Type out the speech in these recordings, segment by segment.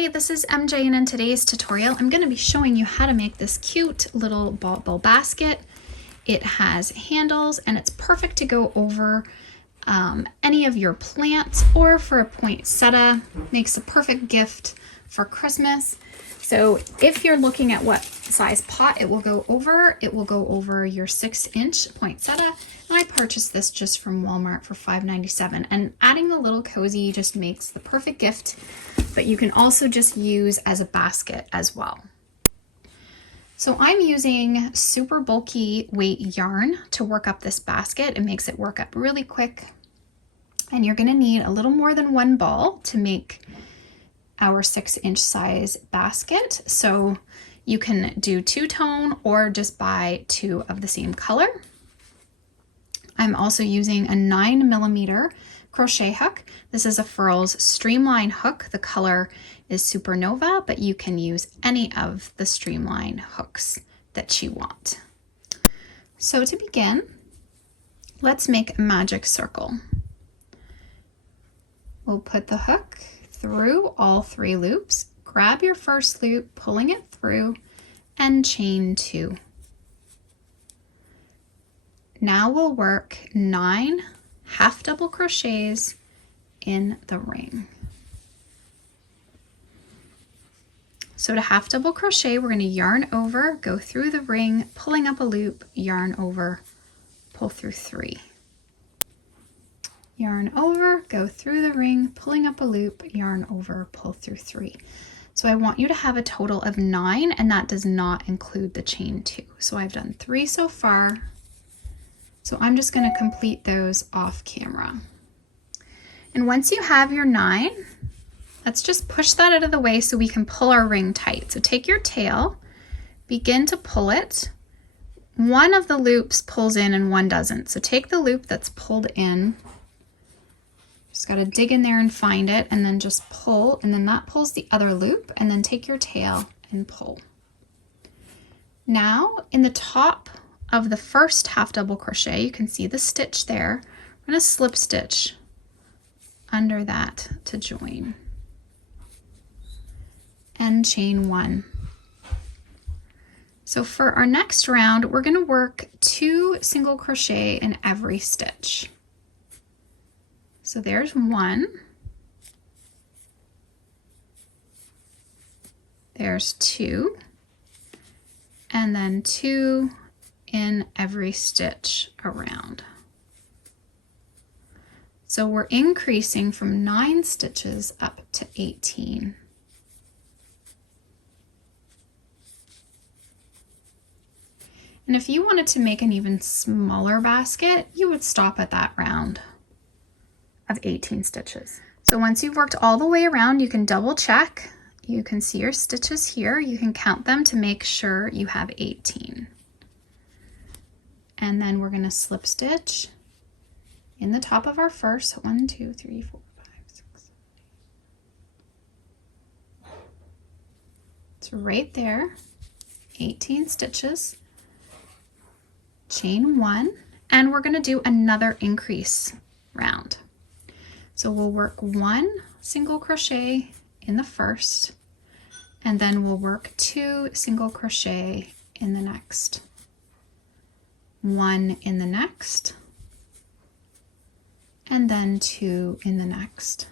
Hi, this is MJ, and in today's tutorial I'm going to be showing you how to make this cute little bobble basket. It has handles and it's perfect to go over any of your plants or for a poinsettia. Makes a perfect gift for Christmas. So if you're looking at what size pot it will go over your 6-inch poinsettia. And I purchased this just from Walmart for $5.97. And adding the little cozy just makes the perfect gift, but you can also just use as a basket as well. So I'm using super bulky weight yarn to work up this basket. It makes it work up really quick. And you're gonna need a little more than one ball to make our 6-inch size basket. So you can do two-tone or just buy two of the same color. I'm also using a 9mm crochet hook. This is a Furls Streamline hook. The color is Supernova, but you can use any of the Streamline hooks that you want. So to begin, let's make a magic circle. We'll put the hook through all 3 loops, grab your first loop, pulling it through, and chain 2. Now we'll work 9 half double crochets in the ring. So to half double crochet, we're going to yarn over, go through the ring, pulling up a loop, yarn over, pull through 3. Yarn over, go through the ring, pulling up a loop, yarn over, pull through 3. So I want you to have a total of 9, and that does not include the chain 2. So I've done 3 so far. So I'm just going to complete those off camera. And once you have your 9, let's just push that out of the way so we can pull our ring tight. So take your tail, begin to pull it. One of the loops pulls in and one doesn't. So take the loop that's pulled in. Just got to dig in there and find it, and then just pull, and then that pulls the other loop, and then take your tail and pull. Now in the top of the first half double crochet, you can see the stitch there. I'm going to slip stitch under that to join and chain 1. So for our next round, we're going to work 2 single crochet in every stitch. So there's 1, there's 2, and then 2 in every stitch around. So we're increasing from 9 stitches up to 18. And if you wanted to make an even smaller basket, you would stop at that round of 18 stitches. So once you've worked all the way around, you can double check. You can see your stitches here. You can count them to make sure you have 18. And then we're going to slip stitch in the top of our first 1, 2, 3, 4, 5, 6, 7, 8. It's right there, 18 stitches, chain 1, and we're going to do another increase round. So we'll work 1 single crochet in the first, and then we'll work 2 single crochet in the next, 1 in the next, and then 2 in the next.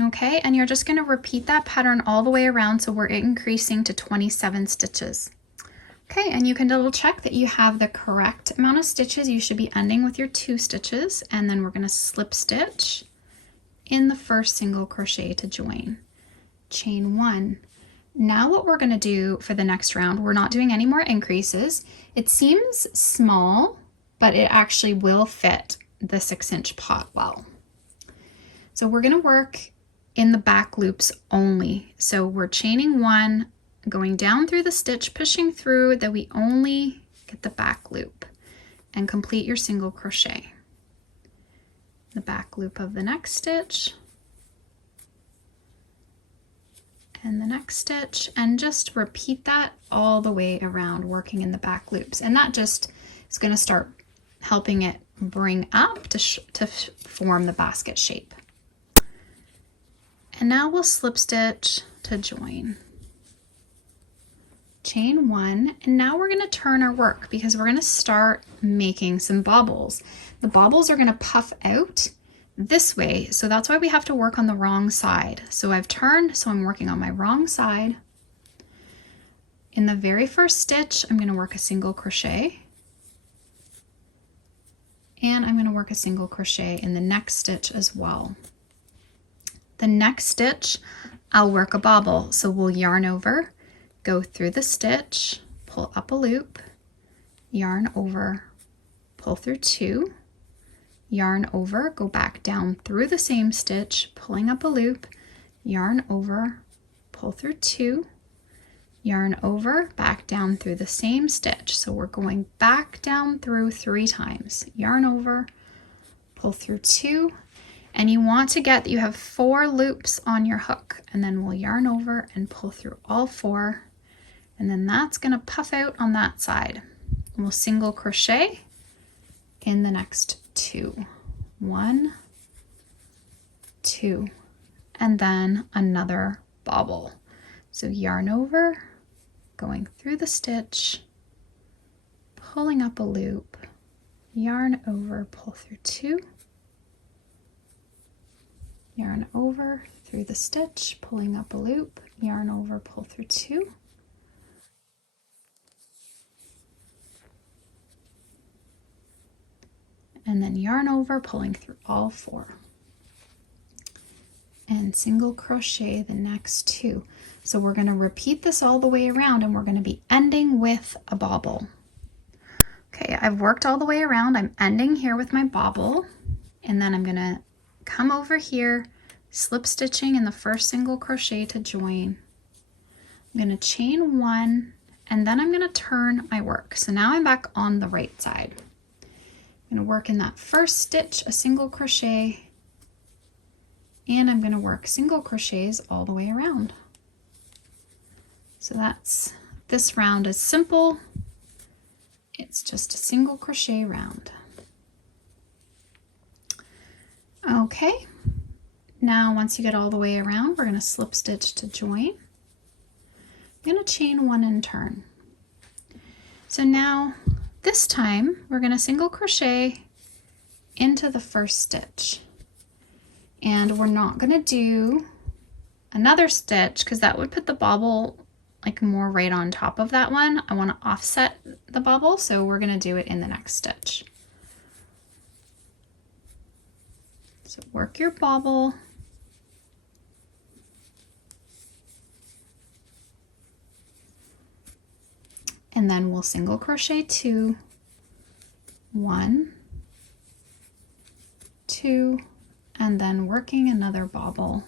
Okay, and you're just going to repeat that pattern all the way around, so we're increasing to 27 stitches. Okay, and you can double check that you have the correct amount of stitches. You should be ending with your 2 stitches, and then we're going to slip stitch in the first single crochet to join, chain 1. Now what we're going to do for the next round, we're not doing any more increases. It seems small, but it actually will fit the 6-inch pot well. So we're going to work in the back loops only. So we're chaining 1, going down through the stitch, pushing through, that we only get the back loop, and complete your single crochet. The back loop of the next stitch, and the next stitch, and just repeat that all the way around, working in the back loops. And that just is going to start helping it bring up to form the basket shape. And now we'll slip stitch to join. Chain 1, and now we're going to turn our work because we're going to start making some bobbles. The bobbles are going to puff out this way, so that's why we have to work on the wrong side. So I've turned, so I'm working on my wrong side. In the very first stitch, I'm going to work a single crochet, and I'm going to work a single crochet in the next stitch as well. The next stitch, I'll work a bobble, so we'll yarn over, go through the stitch, pull up a loop, yarn over, pull through 2, yarn over, go back down through the same stitch, pulling up a loop, yarn over, pull through 2, yarn over, back down through the same stitch. So we're going back down through 3 times, yarn over, pull through 2, and you want to get that you have 4 loops on your hook, and then we'll yarn over and pull through all 4. And then that's going to puff out on that side. And we'll single crochet in the next 2. 1, 2, and then another bobble. So yarn over, going through the stitch, pulling up a loop, yarn over, pull through 2, yarn over, through the stitch, pulling up a loop, yarn over, pull through 2, and then yarn over, pulling through all 4, and single crochet the next 2. So we're going to repeat this all the way around, and we're going to be ending with a bobble. Okay, I've worked all the way around. I'm ending here with my bobble, and then I'm going to come over here, slip stitching in the first single crochet to join. I'm going to chain 1, and then I'm going to turn my work. So now I'm back on the right side. I'm going to work in that first stitch a single crochet, and I'm going to work single crochets all the way around. So that's, this round is simple. It's just a single crochet round. Okay, now once you get all the way around, we're going to slip stitch to join. I'm going to chain 1 and turn. So now this time we're going to single crochet into the first stitch, and we're not going to do another stitch because that would put the bobble like more right on top of that one. I want to offset the bobble, so we're going to do it in the next stitch. So work your bobble, and then we'll single crochet 2, 1, 2, and then working another bobble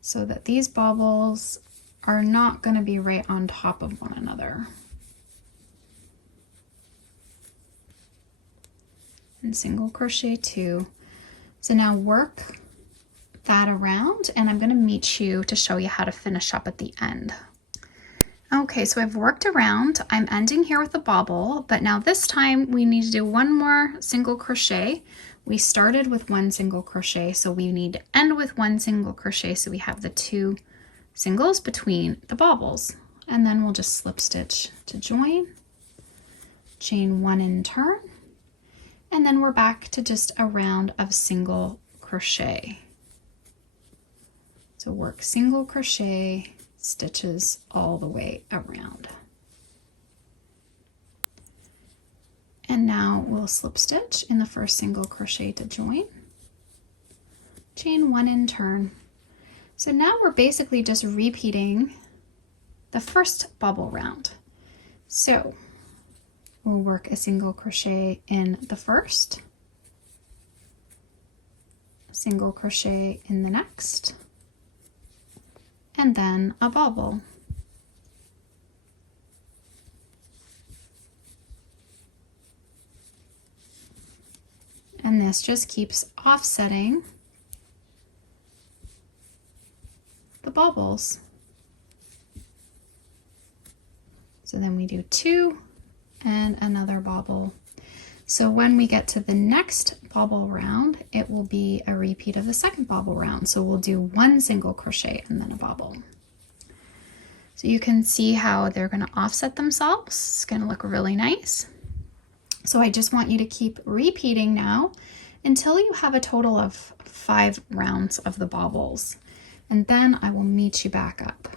so that these bobbles are not going to be right on top of one another. And single crochet 2. So now work that around, and I'm going to meet you to show you how to finish up at the end. Okay, so I've worked around. I'm ending here with a bobble, but now this time we need to do one more single crochet. We started with 1 single crochet, so we need to end with 1 single crochet so we have the 2 singles between the bobbles. And then we'll just slip stitch to join, chain 1 and turn, and then we're back to just a round of single crochet. So work single crochet stitches all the way around. And now we'll slip stitch in the first single crochet to join, chain 1 and turn. So now we're basically just repeating the first bobble round. So we'll work a single crochet in the first, single crochet in the next, and then a bobble. And this just keeps offsetting the bobbles. So then we do 2 and another bobble. So when we get to the next bobble round, it will be a repeat of the second bobble round. So we'll do one single crochet and then a bobble. So you can see how they're going to offset themselves. It's going to look really nice. So I just want you to keep repeating now until you have a total of 5 rounds of the bobbles. And then I will meet you back up.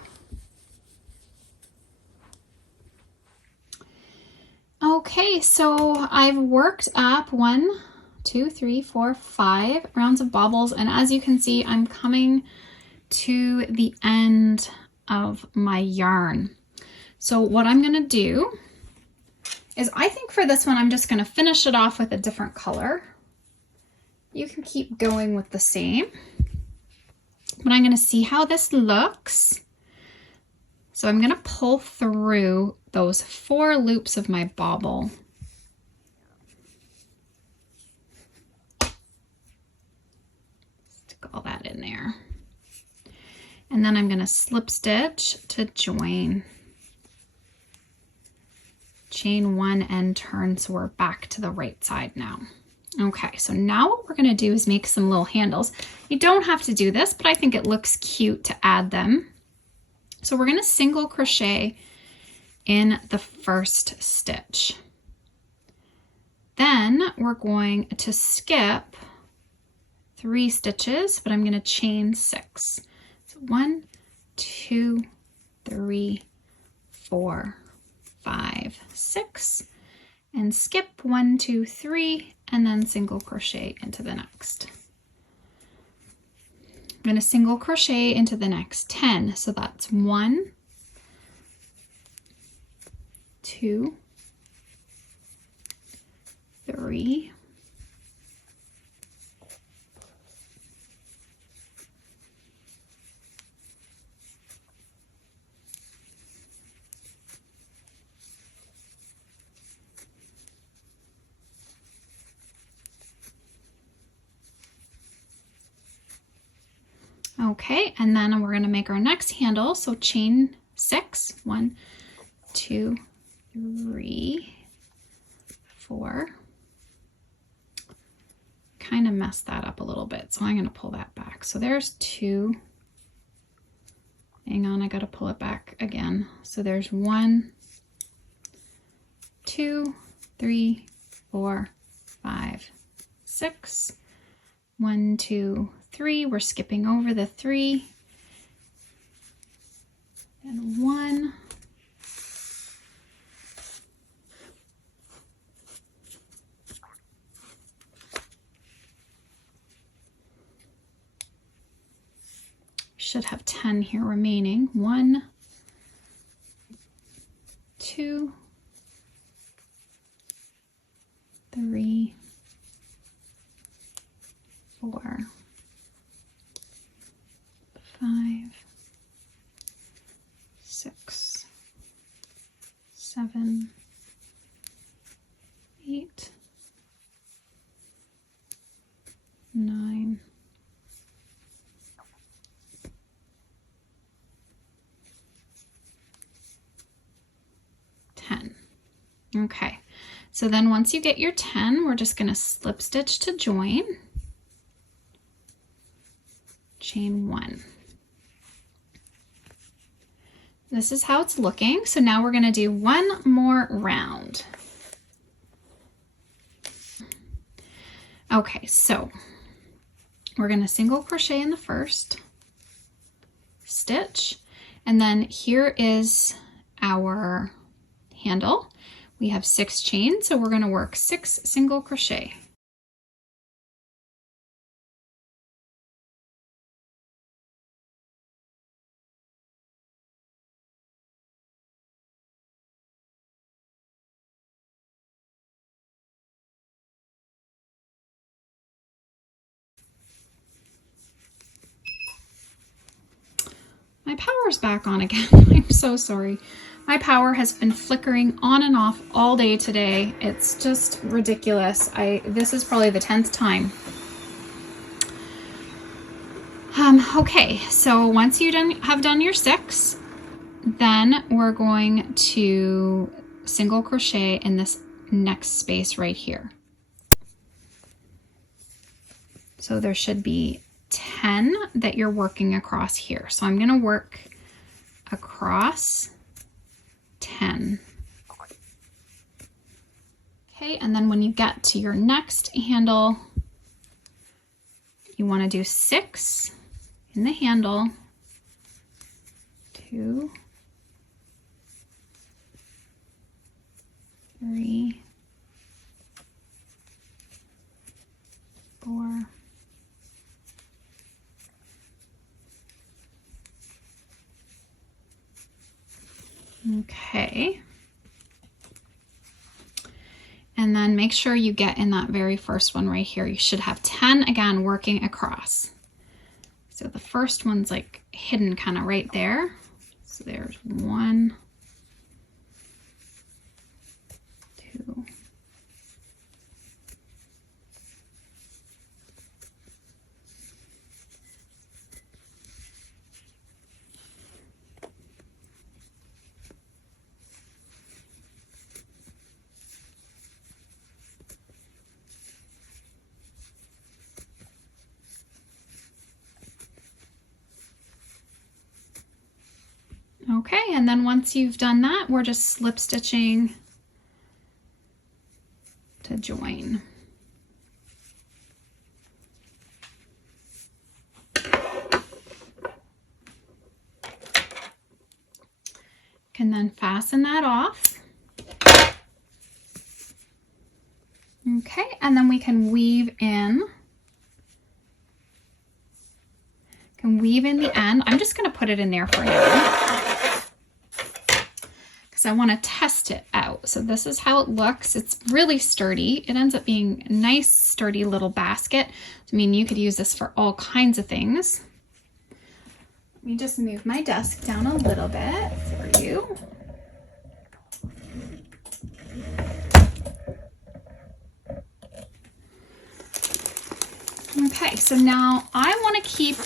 Okay, so I've worked up 1, 2, 3, 4, 5 rounds of bobbles, and as you can see, I'm coming to the end of my yarn. So what I'm gonna do is, I think for this one, I'm just gonna finish it off with a different color. You can keep going with the same, but I'm gonna see how this looks. So I'm gonna pull through those 4 loops of my bobble. Stick all that in there. And then I'm gonna slip stitch to join. Chain 1 and turn, so we're back to the right side now. Okay, so now what we're gonna do is make some little handles. You don't have to do this, but I think it looks cute to add them. So we're gonna single crochet in the first stitch. Then we're going to skip 3 stitches, but I'm gonna chain 6. So 1, 2, 3, 4, 5, 6, and skip 1, 2, 3, and then single crochet into the next. I'm gonna single crochet into the next 10. So that's 1, 2, 3, 4. Okay, and then we're going to make our next handle. So chain 6, 1, 2, 3, 4. Kind of messed that up a little bit, so I'm going to pull that back. So there's 2. Hang on, I got to pull it back again. So there's 1, 2, 3, 4, 5, 6. 1, 2, 3. We're skipping over the 3 and 1. Should have 10 here remaining. 1, 2, 3, 4, 5, 6, 7, 8, 9, 10. Okay, so then once you get your 10, we're just going to slip stitch to join. Chain 1. This is how it's looking. So now we're going to do one more round. Okay, so we're going to single crochet in the first stitch, and then here is our handle. We have 6 chains, so we're going to work 6 single crochet. My power's back on again. I'm so sorry. My power has been flickering on and off all day today. It's just ridiculous. This is probably the 10th time. Okay, so once you have done your 6, then we're going to single crochet in this next space right here. So there should be 10 that you're working across here. So I'm gonna work across 10. Okay, and then when you get to your next handle, you wanna do 6 in the handle, 2, 3, 4, 5. Okay. And then make sure you get in that very first one right here. You should have 10 again working across. So the first one's like hidden kind of right there. So there's 1, 2, 3. Okay, and then once you've done that, we're just slip stitching to join. Can then fasten that off. Okay, and then we can weave in. The end. I'm just going to put it in there for now because I want to test it out. So this is how it looks. It's really sturdy. It ends up being a nice sturdy little basket. I mean, you could use this for all kinds of things. Let me just move my desk down a little bit for you. Okay, so now I want to keep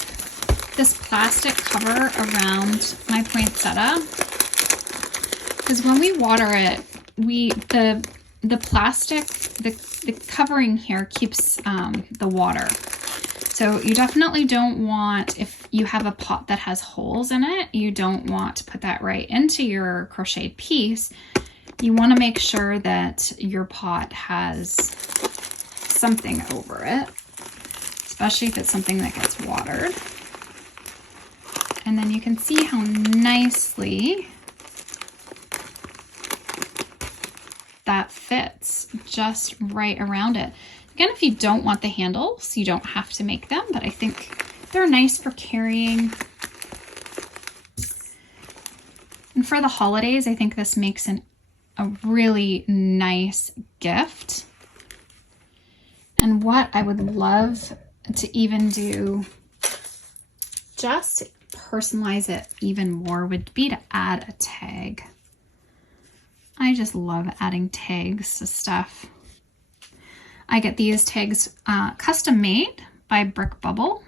this plastic cover around my poinsettia because when we water it, the plastic, the covering here keeps the water. So you definitely don't want, if you have a pot that has holes in it, you don't want to put that right into your crocheted piece. You want to make sure that your pot has something over it, especially if it's something that gets watered. And then you can see how nicely that fits just right around it. Again, if you don't want the handles, you don't have to make them, but I think they're nice for carrying. And for the holidays, I think this makes a really nice gift. And what I would love to even do, just personalize it even more, would be to add a tag. I just love adding tags to stuff. I get these tags custom made by Brick Bubble.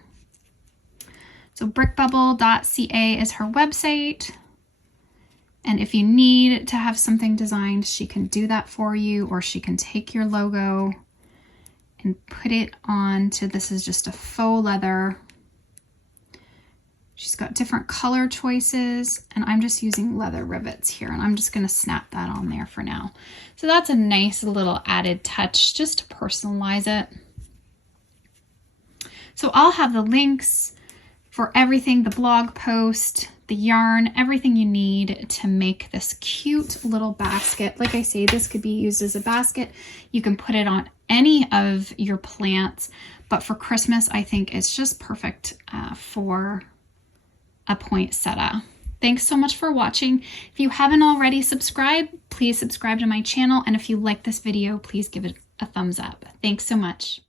So brickbubble.ca is her website. And if you need to have something designed, she can do that for you, or she can take your logo and put it onto, this is just a faux leather. She's got different color choices, and I'm just using leather rivets here, and I'm just gonna snap that on there for now. So that's a nice little added touch just to personalize it. So I'll have the links for everything, the blog post, the yarn, everything you need to make this cute little basket. Like I say, this could be used as a basket. You can put it on any of your plants, but for Christmas, I think it's just perfect for a poinsettia. Thanks so much for watching. If you haven't already subscribed, please subscribe to my channel. And if you like this video, please give it a thumbs up. Thanks so much.